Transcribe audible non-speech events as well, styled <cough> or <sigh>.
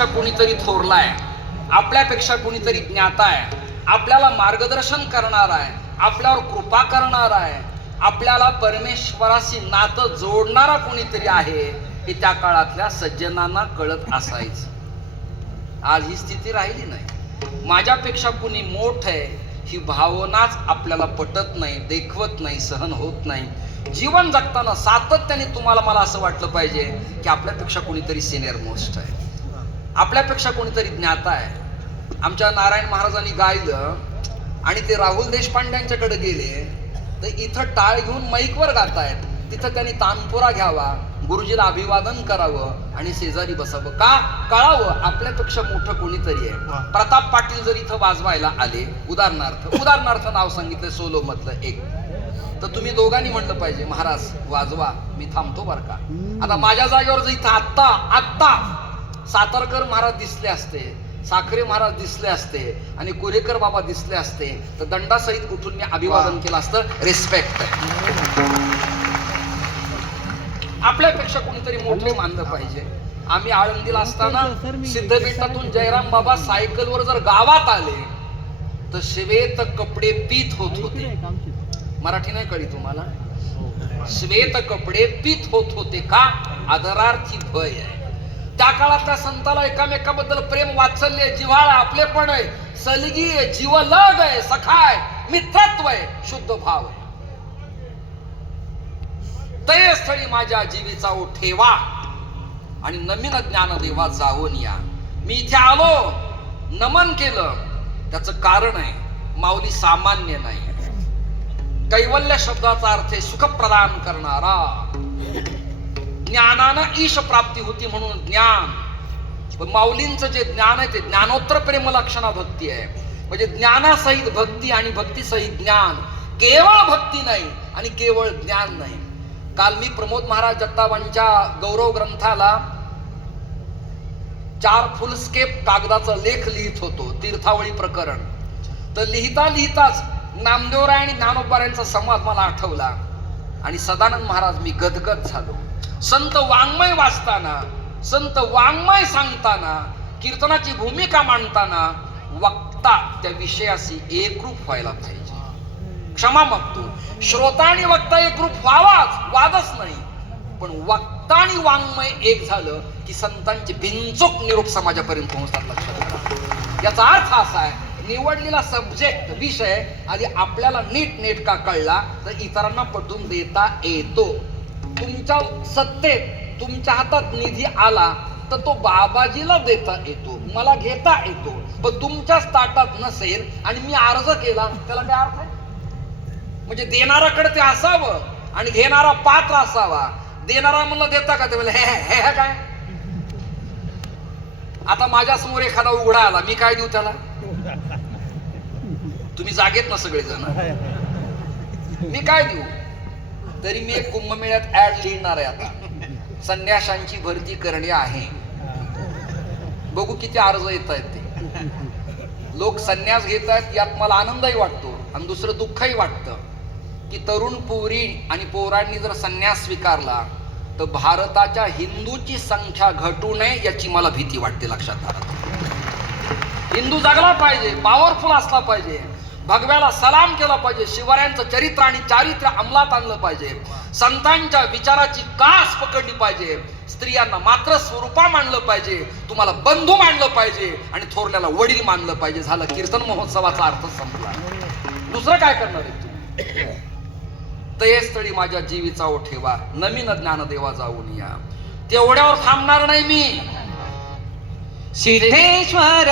आपल्यापेक्षा कोणीतरी थोरलाय आपल्यापेक्षा कोणीतरी ज्ञाता आहे आपल्याला मार्गदर्शन करणार आहे आपल्यावर कृपा करणार आहे आपल्याला परमेश्वराशी नातं जोडणारा कोणीतरी आहे हे त्या काळातल्या सज्जनांना कळत असायचं. आज ही स्थिती राहिली नाही. माझ्यापेक्षा कुणी मोठ आहे ही भावनाच आपल्याला पटत नाही देखवत नाही सहन होत नाही. जीवन जगताना सातत्याने तुम्हाला मला असं वाटलं पाहिजे की आपल्यापेक्षा कोणीतरी सिनियर मोस्ट आहे. आपल्यापेक्षा कोणीतरी ज्ञाता आहे. आमच्या नारायण महाराजांनी गायलं आणि ते राहुल देशपांड्यांच्याकडे गेले तर इथं टाळ घेऊन माईकवर गातायत. तिथं त्यांनी तानपुरा घ्यावा गुरुजीला अभिवादन करावं आणि शेजारी बसावं. का? कळावं आपल्यापेक्षा मोठं कोणीतरी. आहे. प्रताप पाटील जर इथं वाजवायला आले उदाहरणार्थ उदाहरणार्थ नाव सांगितलं सोलो मधलं एक. तर तुम्ही दोघांनी म्हणलं पाहिजे महाराज वाजवा मी थांबतो बर का? आता माझ्या जागेवर जर इथं आत्ता आत्ता सातारकर महाराज दिसले असते साखरे महाराज दिसले असते आणि कोरेकर बाबा दिसले असते तर दंडासहित उठून मी अभिवादन. केलं असतं? रिस्पेक्ट आपल्यापेक्षा कोणीतरी मोठे मानलं पाहिजे. आम्ही आळंदीला असताना सिद्धपीठातून जयराम बाबा सायकलवर जर गावात आले तर श्वेत कपडे पीत होत होते. मराठी नाही कळी तुम्हाला? श्वेत कपडे पीत होत होते का? आदरार्थी भय आहे. त्या काळातल्या संताला एकामेकाबद्दल प्रेम वात्सल्य जिव्हाळा आपलेपण आहे. सलगी आहे जीवलग आहे सखाय मित्रत्व आहे शुद्ध भाव आहे. तय स्थळी माझ्या जीवीचा ठेवा आणि नवीन ज्ञान देवा जाऊन या. मी इथे आलो नमन केलं. त्याचं कारण आहे माऊली सामान्य नाही. कैवल्य शब्दाचा अर्थ आहे सुख प्रदान करणारा. ज्ञानानं ईश प्राप्ती होती म्हणून ज्ञान. माऊलींचं जे ज्ञान आहे ते ज्ञानोत्तर प्रेम लक्षणा भक्ती आहे. म्हणजे ज्ञानासहित भक्ती आणि भक्तीसहित ज्ञान केवळ भक्ती नाही आणि केवळ ज्ञान नाही. काल मी प्रमोद महाराज जगतापांच्या गौरव ग्रंथाला चार फुलस्केप कागदाचा लेख लिहित होतो तीर्थावळी प्रकरण. तर लिहिता लिहिताच नामदेवराय आणि ज्ञानोबाऱ्यांचा संवाद मला आठवला. आणि सदानंद महाराज मी गदगद झालो. संत वाङ्मय वाचताना संत वाङ्मय सांगताना कीर्तनाची भूमिका मांडताना वक्ता त्या विषयाशी एकरूप व्हायला पाहिजे. क्षमा मागतो. श्रोता आणि वक्ता एकरूप व्हावाच वादच नाही. पण वक्ता आणि वाङ्मय एक झालं की संतांचे बिनचोक निरोप समाजापर्यंत पोहोचतात लक्षात याचा अर्थ असा आहे निवडलेला सब्जेक्ट विषय आधी आपल्याला नीट नेटका कळला तर इतरांना पटवून देता येतो. तुमच्या सत्तेत तुमच्या हातात निधी आला तर तो बाबाजीला देता येतो मला घेता येतो. पण तुमच्याच ताटात नसेल आणि मी अर्ज केला त्याला काय अर्थ आहे? म्हणजे देणाराकडे ते असावं आणि घेणारा पात्र असावा. देणारा म्हणलं देता का ते म्हणजे हे हे हे काय? आता माझ्यासमोर एखादा उघडा आला मी काय देऊ त्याला? तुम्ही जागेत ना सगळेजण. <laughs> मी काय देऊ? तरी मी एक कुंभमेळ्यात ऍड लिहिणार आहे आता. संन्याशांची भरती करणे आहे. बघू किती अर्ज येत आहेत ते. लोक संन्यास घेत आहेत यात मला आनंदही वाटतो. आणि दुसरं दुःखही वाटतं. की तरुण पोरी आणि पोरांनी जर संन्यास स्वीकारला तर भारताच्या हिंदूची संख्या घटू नये याची मला भीती वाटते लक्षात हिंदू जगला पाहिजे पॉवरफुल असला पाहिजे. भगव्याला सलाम केला पाहिजे शिवरायांचं चरित्र आणि चारित्र्य अंमलात आणलं पाहिजे. संतांच्या विचाराची कास पकडली पाहिजे. स्त्रियांना मात्र स्वरूपा मानलं पाहिजे तुम्हाला बंधू मानलं पाहिजे आणि थोरल्याला वडील मानलं पाहिजे. झालं कीर्तन महोत्सवाचा अर्थ संपला. दुसरं काय करणार आहे तुम्ही? तये स्थळी माझ्या जीवीचा ठेवा नवीन ज्ञान देवा जाऊन या. तेवढ्यावर थांबणार नाही मी. सिद्धेश्वर